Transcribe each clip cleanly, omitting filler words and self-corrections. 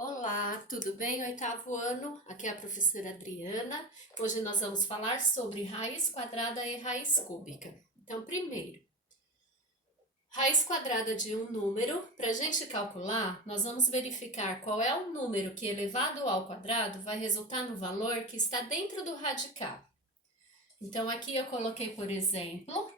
Olá, tudo bem? Oitavo ano, aqui é a professora Adriana. Hoje nós vamos falar sobre raiz quadrada e raiz cúbica. Então, primeiro, raiz quadrada de um número. Para a gente calcular, nós vamos verificar qual é o número que elevado ao quadrado vai resultar no valor que está dentro do radical. Então, aqui eu coloquei, por exemplo,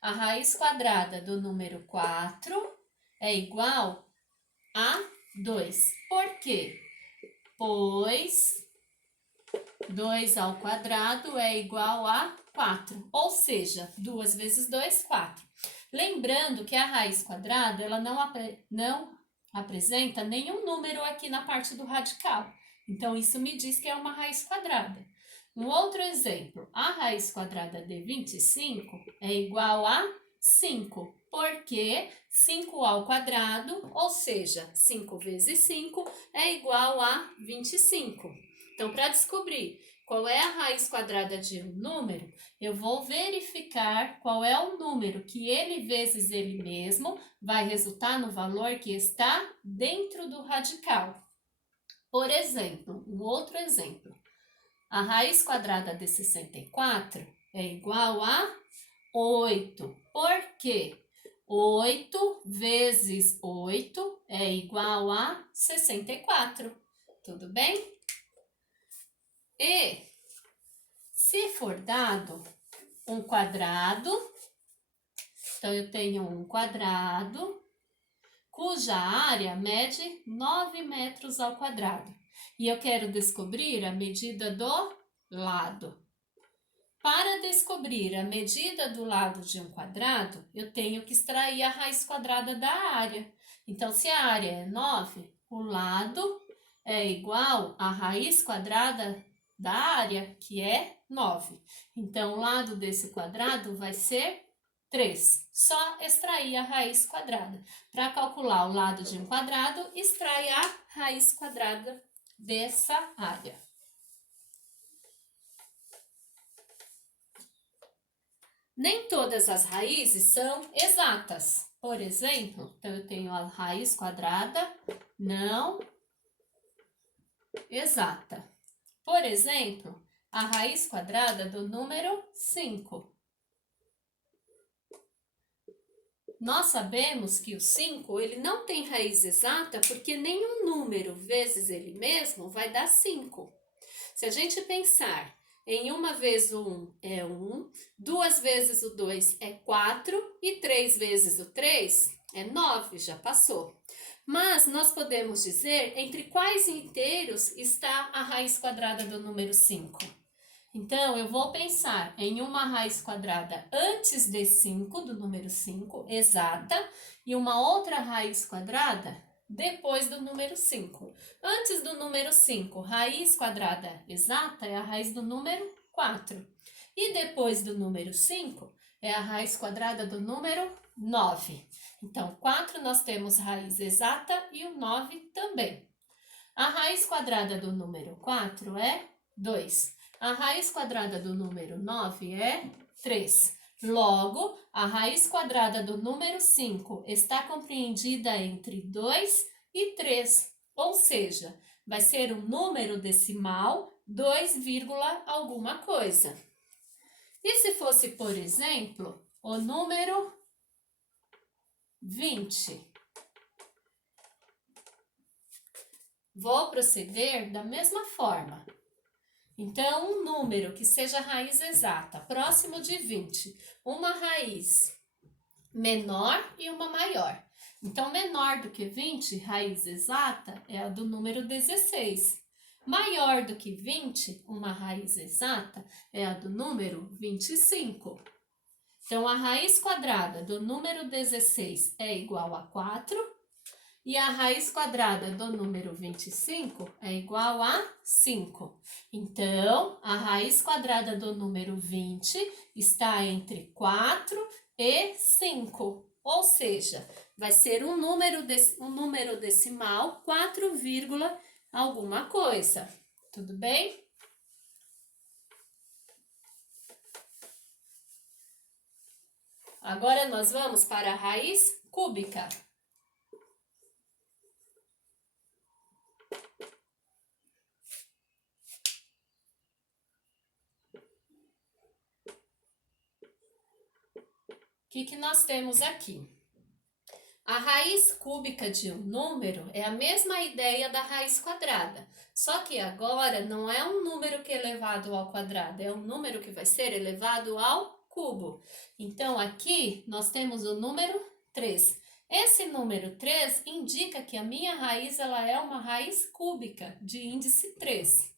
a raiz quadrada do número 4 é igual a 2. Por quê? Pois 2 ao quadrado é igual a 4, ou seja, 2 vezes 2, 4. Lembrando que a raiz quadrada ela não apresenta nenhum número aqui na parte do radical. Então, isso me diz que é uma raiz quadrada. Um outro exemplo, a raiz quadrada de 25 é igual a 5, porque 5 ao quadrado, ou seja, 5 vezes 5 é igual a 25. Então, para descobrir qual é a raiz quadrada de um número, eu vou verificar qual é o número que ele vezes ele mesmo vai resultar no valor que está dentro do radical. Por exemplo, um outro exemplo. A raiz quadrada de 64 é igual a 8. Por quê? 8 vezes 8 é igual a 64. Tudo bem? E se for dado um quadrado, então eu tenho um quadrado cuja área mede 9 metros ao quadrado. E eu quero descobrir a medida do lado. Para descobrir a medida do lado de um quadrado, eu tenho que extrair a raiz quadrada da área. Então, se a área é 9, o lado é igual à raiz quadrada da área, que é 9. Então, o lado desse quadrado vai ser 3. Só extrair a raiz quadrada. Para calcular o lado de um quadrado, extrai a raiz quadrada dessa área. Nem todas as raízes são exatas. Por exemplo, então eu tenho a raiz quadrada não exata. Por exemplo, a raiz quadrada do número 5. Nós sabemos que o 5 ele não tem raiz exata porque nenhum número vezes ele mesmo vai dar 5. Se a gente pensar em 1 vezes o 1 é 1, 2 vezes o 2 é 4 e 3 vezes o 3 é 9, já passou. Mas nós podemos dizer entre quais inteiros está a raiz quadrada do número 5. Então, eu vou pensar em uma raiz quadrada antes de 5, do número 5, exata, e uma outra raiz quadrada depois do número 5. Antes do número 5, raiz quadrada exata é a raiz do número 4. E depois do número 5, é a raiz quadrada do número 9. Então, 4 nós temos raiz exata e o 9 também. A raiz quadrada do número 4 é 2. A raiz quadrada do número 9 é 3. Logo, a raiz quadrada do número 5 está compreendida entre 2 e 3, ou seja, vai ser um número decimal 2, alguma coisa. E se fosse, por exemplo, o número 20? Vou proceder da mesma forma. Então, um número que seja raiz exata, próximo de 20, uma raiz menor e uma maior. Então, menor do que 20, raiz exata, é a do número 16. Maior do que 20, uma raiz exata, é a do número 25. Então, a raiz quadrada do número 16 é igual a 4. E a raiz quadrada do número 25 é igual a 5. Então, a raiz quadrada do número 20 está entre 4 e 5. Ou seja, vai ser um número decimal 4, alguma coisa. Tudo bem? Agora nós vamos para a raiz cúbica. que nós temos aqui? A raiz cúbica de um número é a mesma ideia da raiz quadrada, só que agora não é um número que é elevado ao quadrado, é um número que vai ser elevado ao cubo. Então, aqui nós temos o número 3. Esse número 3 indica que a minha raiz ela é uma raiz cúbica de índice 3.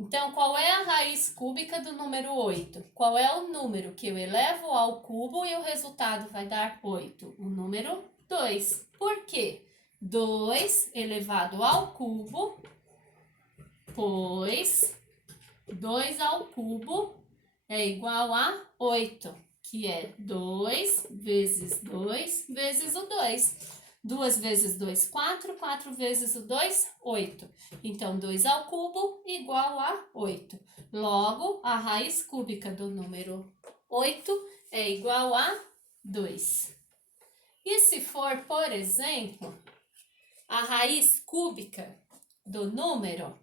Então, qual é a raiz cúbica do número 8? Qual é o número que eu elevo ao cubo e o resultado vai dar 8? O número 2. Por quê? 2 elevado ao cubo, pois 2 ao cubo é igual a 8, que é 2 vezes 2 vezes o 2. 2 vezes 2, 4. 4 vezes o 2, 8. Então, 2 ao cubo igual a 8. Logo, a raiz cúbica do número 8 é igual a 2. E se for, por exemplo, a raiz cúbica do número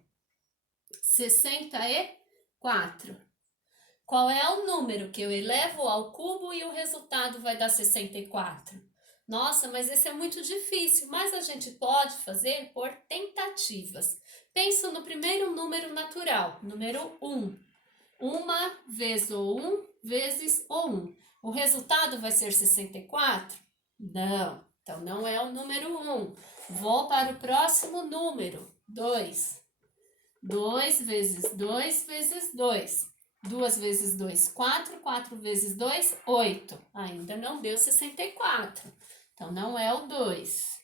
64. Qual é o número que eu elevo ao cubo e o resultado vai dar 64? Nossa, mas esse é muito difícil, mas a gente pode fazer por tentativas. Penso no primeiro número natural, número 1. 1 vezes o 1 vezes o 1. O resultado vai ser 64? Não, então não é o número 1. Vou para o próximo número, 2. 2 vezes 2 vezes 2. 2 vezes 2, 4. 4 vezes 2, 8. Ainda não deu 64. Então, não é o 2.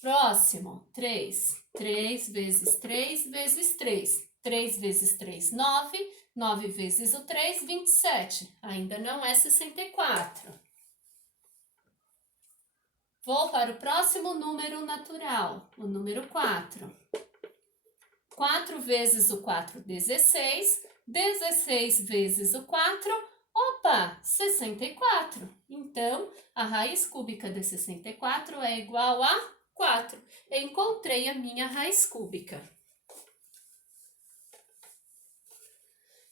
Próximo, 3. 3 vezes 3 vezes 3. 3 vezes 3, 9. 9 vezes o 3, 27. Ainda não é 64. Vou para o próximo número natural, o número 4. 4 vezes o 4, 16. 16 vezes o 4, opa, 64. Então, a raiz cúbica de 64 é igual a 4. Encontrei a minha raiz cúbica.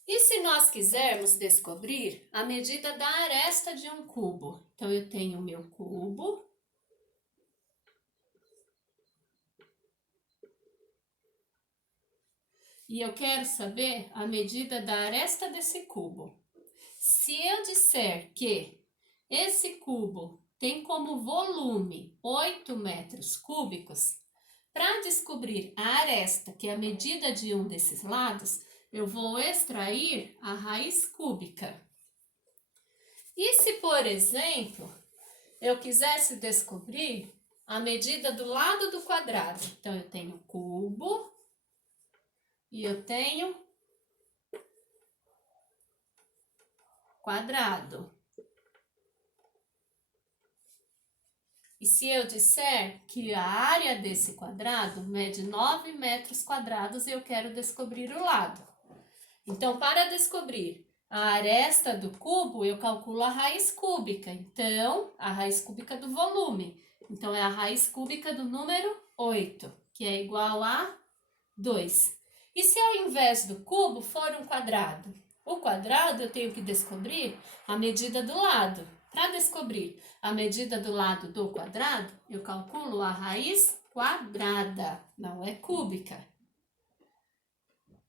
E se nós quisermos descobrir a medida da aresta de um cubo? Então, eu tenho o meu cubo. E eu quero saber a medida da aresta desse cubo. Se eu disser que esse cubo tem como volume 8 metros cúbicos, para descobrir a aresta, que é a medida de um desses lados, eu vou extrair a raiz cúbica. E se, por exemplo, eu quisesse descobrir a medida do lado do quadrado? Então, eu tenho cubo e eu tenho quadrado. E se eu disser que a área desse quadrado mede 9 metros quadrados e eu quero descobrir o lado. Então, para descobrir a aresta do cubo, eu calculo a raiz cúbica. Então, a raiz cúbica do volume. Então, é a raiz cúbica do número 8, que é igual a 2. E se ao invés do cubo for um quadrado? O quadrado eu tenho que descobrir a medida do lado. Para descobrir a medida do lado do quadrado, eu calculo a raiz quadrada, não é cúbica.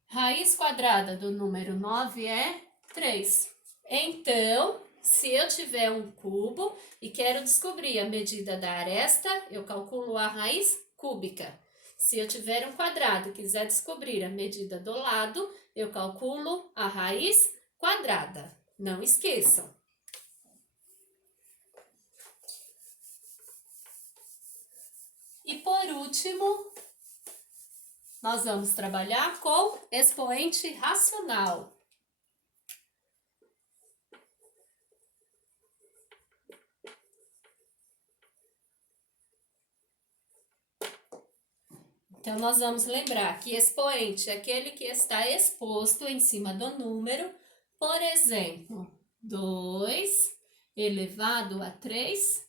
Raiz quadrada do número 9 é 3. Então, se eu tiver um cubo e quero descobrir a medida da aresta, eu calculo a raiz cúbica. Se eu tiver um quadrado e quiser descobrir a medida do lado, eu calculo a raiz quadrada. Não esqueçam. E por último, nós vamos trabalhar com expoente racional. Então, nós vamos lembrar que expoente é aquele que está exposto em cima do número. Por exemplo, 2 elevado a 3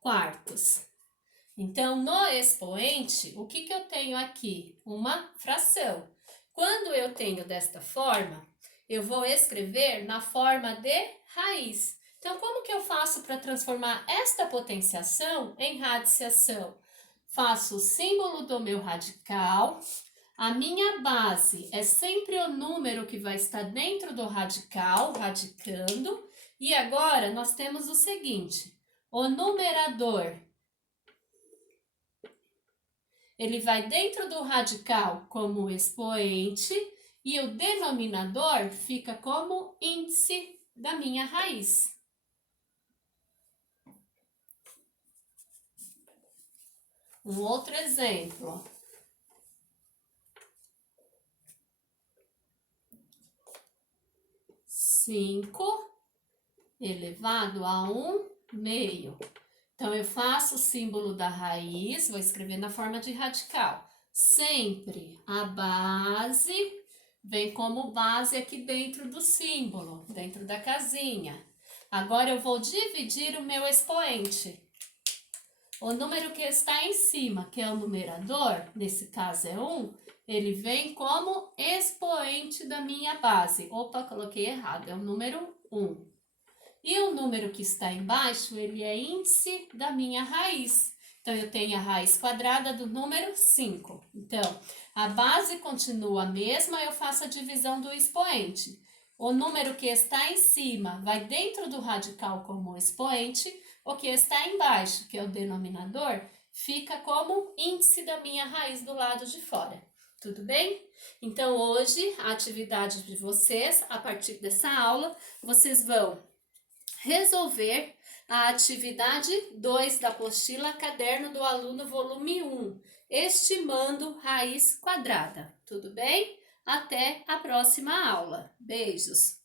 quartos. Então, no expoente, o que eu tenho aqui? Uma fração. Quando eu tenho desta forma, Eu vou escrever na forma de raiz. Então, como que eu faço para transformar esta potenciação em radiciação? Faço o símbolo do meu radical. A minha base é sempre o número que vai estar dentro do radical, radicando. E agora nós temos o seguinte: o numerador, ele vai dentro do radical como expoente e o denominador fica como índice da minha raiz. Um outro exemplo. 5 elevado a 1/2. Então, eu faço o símbolo da raiz, vou escrever na forma de radical. Sempre a base vem como base aqui dentro do símbolo, dentro da casinha. Agora, eu vou dividir o meu expoente. O número que está em cima, que é o numerador, nesse caso é 1, ele vem como expoente da minha base. Opa, coloquei errado, é o número 1. E o número que está embaixo, ele é índice da minha raiz. Então, eu tenho a raiz quadrada do número 5. Então, a base continua a mesma, eu faço a divisão do expoente. O número que está em cima vai dentro do radical como expoente, o que está embaixo, que é o denominador, fica como índice da minha raiz do lado de fora. Tudo bem? Então, hoje, a atividade de vocês, a partir dessa aula, vocês vão resolver a atividade 2 da apostila Caderno do Aluno, volume 1, estimando raiz quadrada. Tudo bem? Até a próxima aula. Beijos!